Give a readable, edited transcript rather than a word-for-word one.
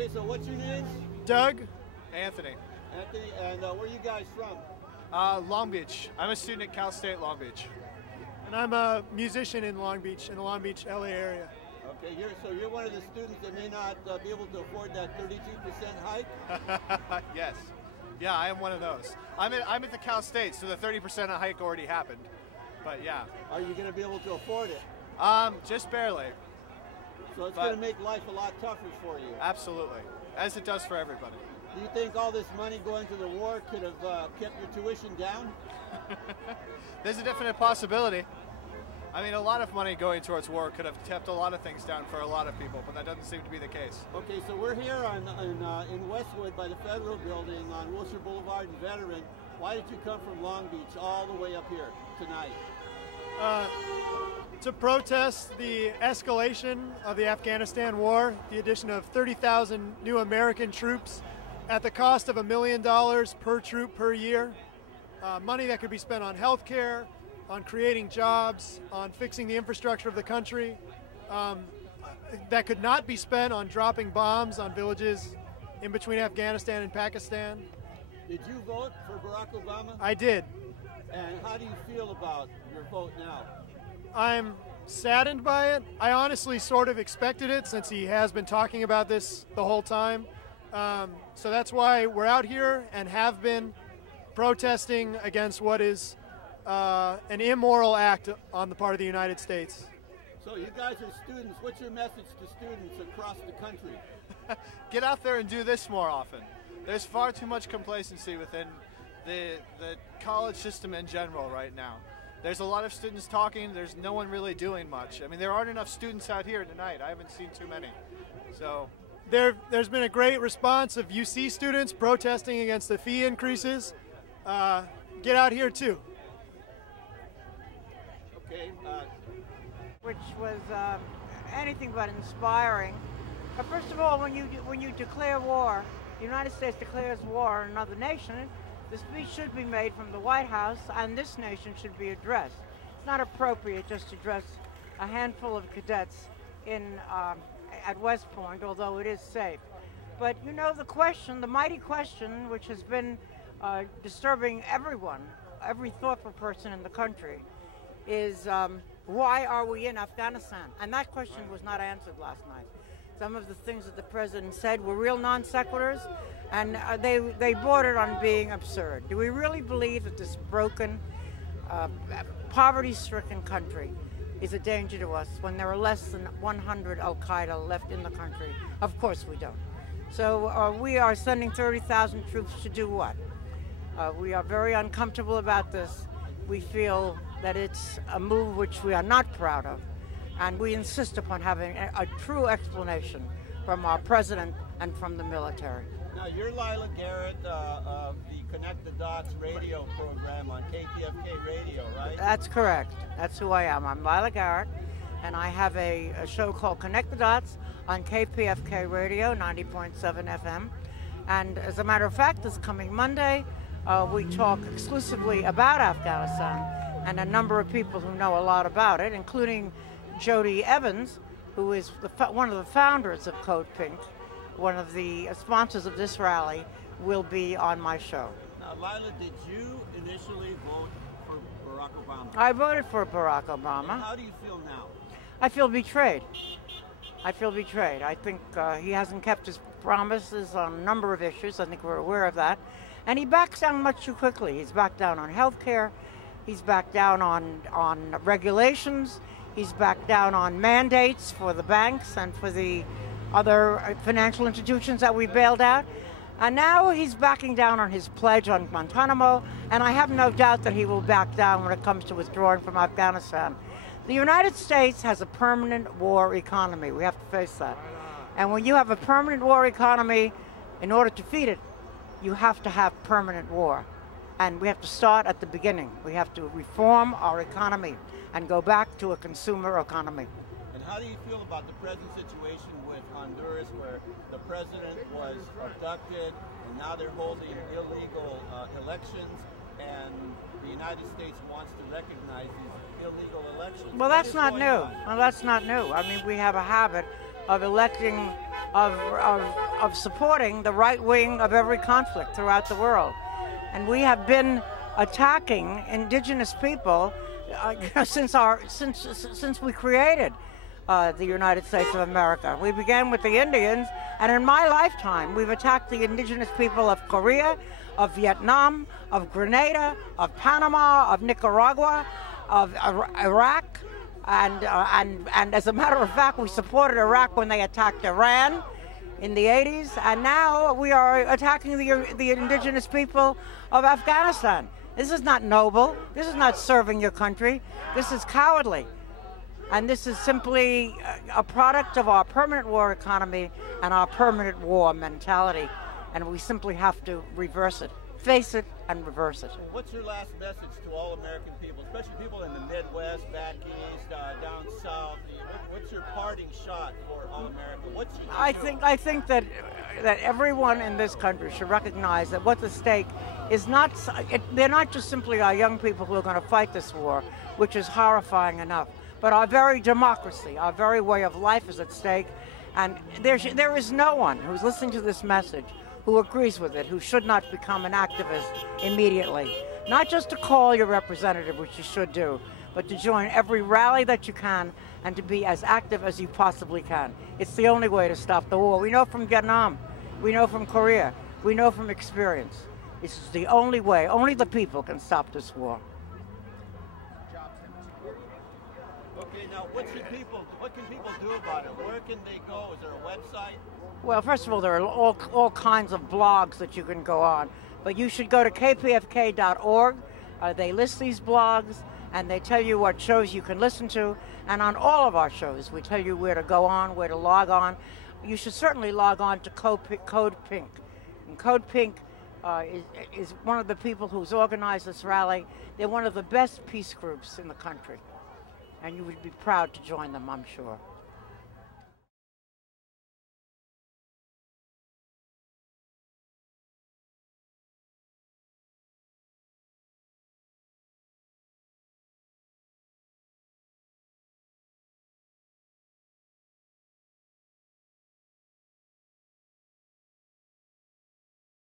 Okay, so what's your names? Doug. Anthony. Anthony, and where are you guys from? Long Beach. I'm a student at Cal State Long Beach. And I'm a musician in Long Beach, LA area. Okay, so you're one of the students that may not be able to afford that 32% hike? Yes. Yeah, I am one of those. I'm at the Cal State, so the 30% hike already happened. But yeah. Are you going to be able to afford it? Just barely. So it's going to make life a lot tougher for you. Absolutely, as it does for everybody. Do you think all this money going to the war could have kept your tuition down? There's a definite possibility. I mean, a lot of money going towards war could have kept a lot of things down for a lot of people, but that doesn't seem to be the case. Okay, so we're here in Westwood by the Federal Building on Wilshire Boulevard and Veteran. Why did you come from Long Beach all the way up here tonight? To protest the escalation of the Afghanistan war, the addition of 30,000 new American troops at the cost of $1 million per troop per year. Money that could be spent on health care, on creating jobs, on fixing the infrastructure of the country, that could not be spent on dropping bombs on villages in between Afghanistan and Pakistan. Did you vote for Barack Obama? I did. And how do you feel about your vote now? I'm saddened by it. I honestly sort of expected it since he has been talking about this the whole time. So that's why we're out here and have been protesting against what is an immoral act on the part of the United States. So you guys are students. What's your message to students across the country? Get out there and do this more often. There's far too much complacency within the college system in general right now. There's a lot of students talking. There's no one really doing much. I mean, there aren't enough students out here tonight. I haven't seen too many. So there's been a great response of UC students protesting against the fee increases. Get out here too. Okay. Which was anything but inspiring. But first of all, when you declare war, the United States declares war on another nation, the speech should be made from the White House, and this nation should be addressed. It's not appropriate just to address a handful of cadets at West Point, although it is safe. But you know, the question, the mighty question, which has been disturbing everyone, every thoughtful person in the country, is why are we in Afghanistan? And that question was not answered last night. Some of the things that the president said were real non sequiturs, and they bordered on being absurd. Do we really believe that this broken, poverty-stricken country is a danger to us when there are less than 100 Al-Qaeda left in the country? Of course we don't. So we are sending 30,000 troops to do what? We are very uncomfortable about this. We feel that it's a move which we are not proud of, and we insist upon having a true explanation from our president and from the military. Now, you're Lila Garrett of the Connect the Dots radio program on KPFK Radio, right? That's correct. That's who I am. I'm Lila Garrett, and I have a show called Connect the Dots on KPFK Radio, 90.7 FM. And as a matter of fact, this coming Monday, we talk exclusively about Afghanistan and a number of people who know a lot about it, including Jody Evans, who is one of the founders of Code Pink, one of the sponsors of this rally, will be on my show. Now, Lila, did you initially vote for Barack Obama? I voted for Barack Obama. How do you feel now? I feel betrayed. I feel betrayed. I think he hasn't kept his promises on a number of issues. I think we're aware of that. And he backs down much too quickly. He's backed down on health care. He's backed down on regulations. He's backed down on mandates for the banks and for the other financial institutions that we bailed out. And now he's backing down on his pledge on Guantanamo, and I have no doubt that he will back down when it comes to withdrawing from Afghanistan. The United States has a permanent war economy. We have to face that. And when you have a permanent war economy, in order to defeat it, you have to have permanent war. And we have to start at the beginning. We have to reform our economy and go back to a consumer economy. And how do you feel about the present situation with Honduras, where the president was abducted and now they're holding illegal elections, and the United States wants to recognize these illegal elections? Well, that's not new. Well, that's not new. I mean, we have a habit of electing of supporting the right wing of every conflict throughout the world. And we have been attacking indigenous people since we created the United States of America. We began with the Indians, and in my lifetime, we've attacked the indigenous people of Korea, of Vietnam, of Grenada, of Panama, of Nicaragua, of Iraq, and as a matter of fact, we supported Iraq when they attacked Iran in the 80s, and now we are attacking the indigenous people of Afghanistan. This is not noble. This is not serving your country. This is cowardly. And this is simply a product of our permanent war economy and our permanent war mentality. And we simply have to reverse it, face it, and reverse it. What's your last message to all American people, especially people in the Midwest, back east, down south? What's your parting shot for all America? I think that everyone in this country should recognize that what's at stake is not. They're not just simply our young people who are going to fight this war, which is horrifying enough, but our very democracy, our very way of life is at stake. And there is no one who's listening to this message who agrees with it, who should not become an activist immediately. Not just to call your representative, which you should do, but to join every rally that you can and to be as active as you possibly can. It's the only way to stop the war. We know from Vietnam, we know from Korea, we know from experience. This is the only way. Only the people can stop this war. Okay, now what can people do about it? Where can they go? Is there a website? Well, first of all, there are all kinds of blogs that you can go on, but you should go to kpfk.org. They list these blogs, and they tell you what shows you can listen to. And on all of our shows, we tell you where to go on, where to log on. You should certainly log on to Code Pink. And Code Pink is one of the people who's organized this rally. They're one of the best peace groups in the country. And you would be proud to join them, I'm sure.